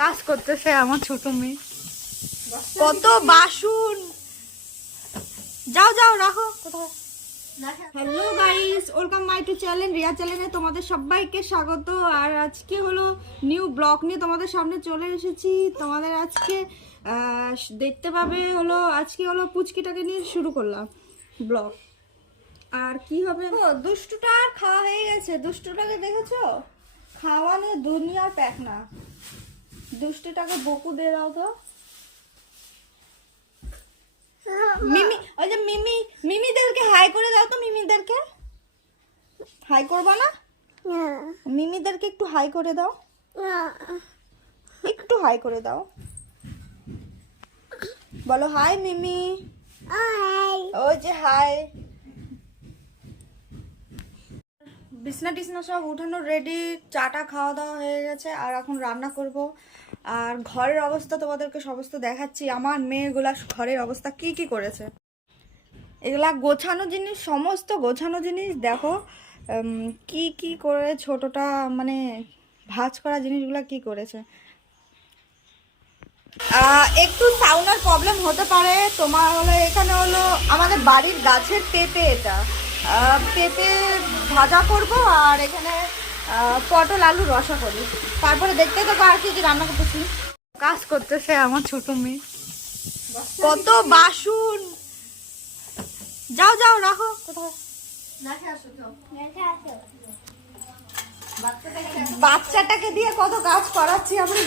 কাজ করতেছে আমার ছোট মেয়ে। কত বাসন, যাও যাও রাখো কোথাও। Hello guys, welcome my to channel Riya চ্যানেলে তোমাদের সবাইকে স্বাগত। আর আজকে হলো নিউ ব্লগ নিয়ে তোমাদের সামনে চলে এসেছি। তোমাদের আজকে দেখতে পাবে হলো আজকে হলো পুচকিটাকে নিয়ে শুরু করলাম ব্লগ। আর কি হবে, দুষ্টুটা আর খাওয়া হয়ে গেছে। দুষ্টুটাকে দেখেছো, খাওয়া নিয়ে দুনিয়ার প্যাক না। দুষ্টুটাকে বকু দিয়ে দাও তো। মিমি, ওই যে মিমি, মিমিদেরকে হাই করে দাও তো। মিমিদেরকে হাই করবা না? মিমিদেরকে একটু হাই করে দাও, একটু হাই করে দাও। বলো হাই মিমি। ওই যে হাই। বিছনা টিছনা সব উঠানো রেডি, চাটা খাওয়া দাওয়া হয়ে গেছে। আর এখন রান্না করব। আর ঘরের অবস্থা তোমাদেরকে সমস্ত দেখাচ্ছি। আমার মেয়েগুলা ঘরের অবস্থা কি কি করেছে। এগুলা গোছানো জিনিস, সমস্ত গোছানো জিনিস দেখো কি কি করে ছোটটা মানে ভাঁজ করা জিনিসগুলা কি করেছে। একটু সাউন্ডের প্রবলেম হতে পারে তোমার। হলো এখানে হলো আমাদের বাড়ির গাছের পেঁপে, এটা পেঁপে ভাজা করব। আর এখানে পটল আলু রসা করি। তারপরে দেখতে থাকো আর কি কি রান্না করতেছি। কাজ করতেছে আমার ছোট মেয়ে। কত বাসন, যাও যাও রাখো কোথাও। বাচ্চাটাকে দিয়ে কত কাজ করাচ্ছি আমরা।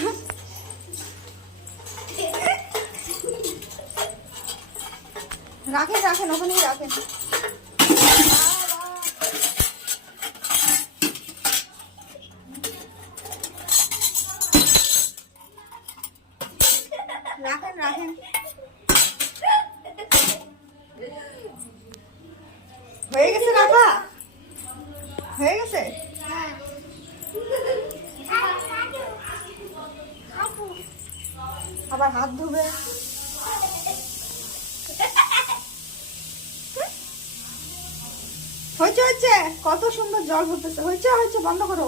রাখেন রাখেন, ওখানেই রাখেন। রাখেন রাখেন। হয়ে গেছে রাখা, হয়ে গেছে। আবার হাত ধুবে। হয়েছে হয়েছে, কত সুন্দর জল পড়তেছে। হয়েছে হয়েছে, বন্ধ করো,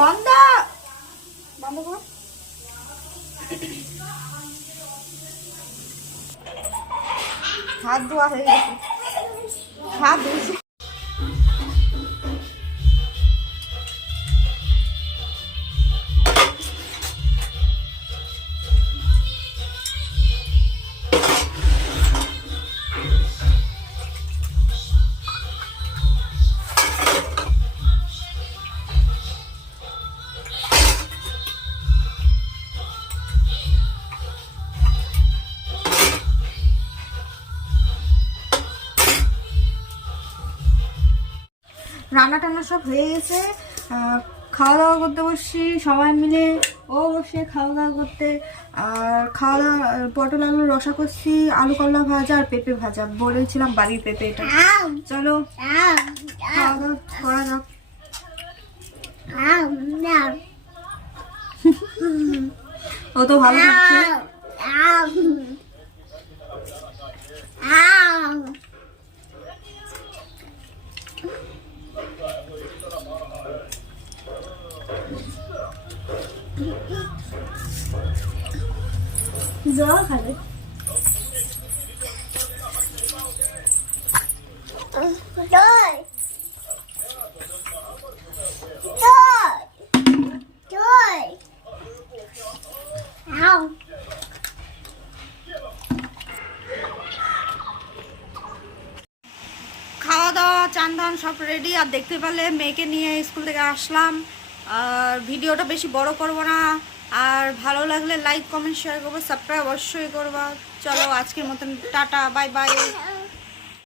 বন্ধ বন্ধ করো। হাত ধোয়া হয়ে গেছে, হাত ধুয়েছে। রান্না টান্না সব হয়ে গেছে। খাওয়া দাওয়া করতে বসছি সবাই মিলে। ও বসে খাওয়া দাওয়া করতে। আর খাওয়া দাওয়া পটল আলু রসা করছি, আলু করলা ভাজা আর পেঁপে ভাজা। বলেছিলাম বাড়ির পেঁপে এটা। চলো খাওয়া দাওয়া করা যাক। ও তো ভালো লাগছে। জল খাবে। খাওয়া দাওয়া চান ধান সব রেডি। আর দেখতে পেলে মেয়েকে নিয়ে স্কুল থেকে আসলাম। আর ভিডিওটা বেশি বড় করব না। আর ভালো লাগলে লাইক কমেন্ট শেয়ার করবো, সাবস্ক্রাইব অবশ্যই করবা। চলো আজকের মতন টাটা, বাই বাই।